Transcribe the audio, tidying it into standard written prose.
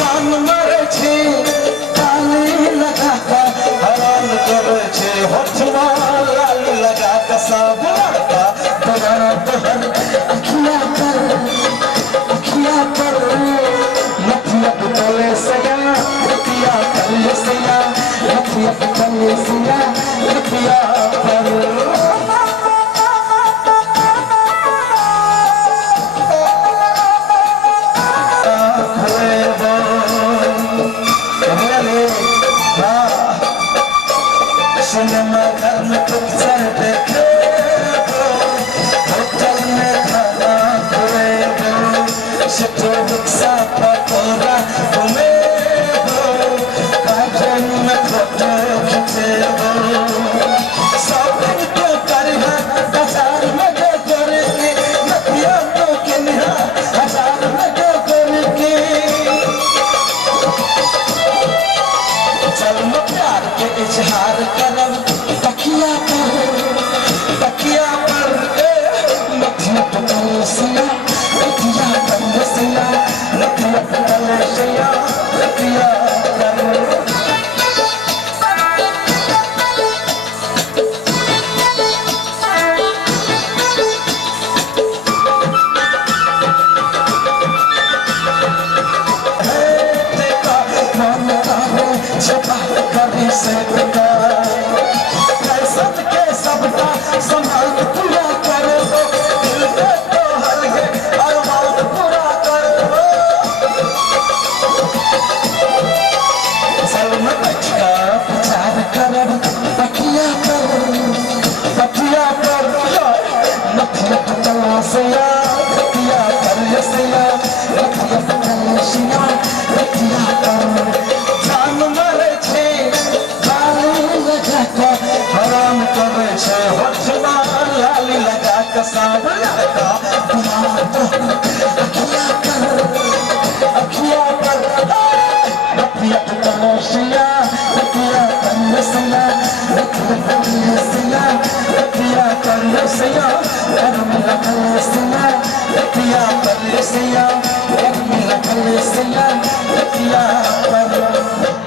जान मारे छे ताली लगा का हराम करे छे होठवा लाली लगा का सब लड़का तोरा तोहर अखिया पर लखिया तले सया लखिया तले सया लखिया तले सया लखिया पर सिनेमा घर में पिक्चर देखे होटल में खाना खाए सिटो रिक्शा पकोड़ा घूमे गार्डन में फोटो खींचे शॉपिंग तो करे बाजार में जो करके नदिया तो किन्हा हजार में जो करके चल मैं प्यार के इजहार करब तकिया पर लखिया तले सया लखिया तले सया लखिया तले सया लखिया से के सबका संभाल पूरा करो दिल पे तो हर है अरमान पूरा करो चल मैं बचका प्रचार करब तकिया पर लखिया तला सया लखिया तले सया लखिया तले सया लखिया पर जान मारे छे हराम करे छे होठवा लाली लगा के सब लड़का अखिया पर लखिया तले सया लखिया तले सया लखिया तले सया लखिया तले सया लखिया तले सया लखिया तले सया लखिया तले सया लखिया पर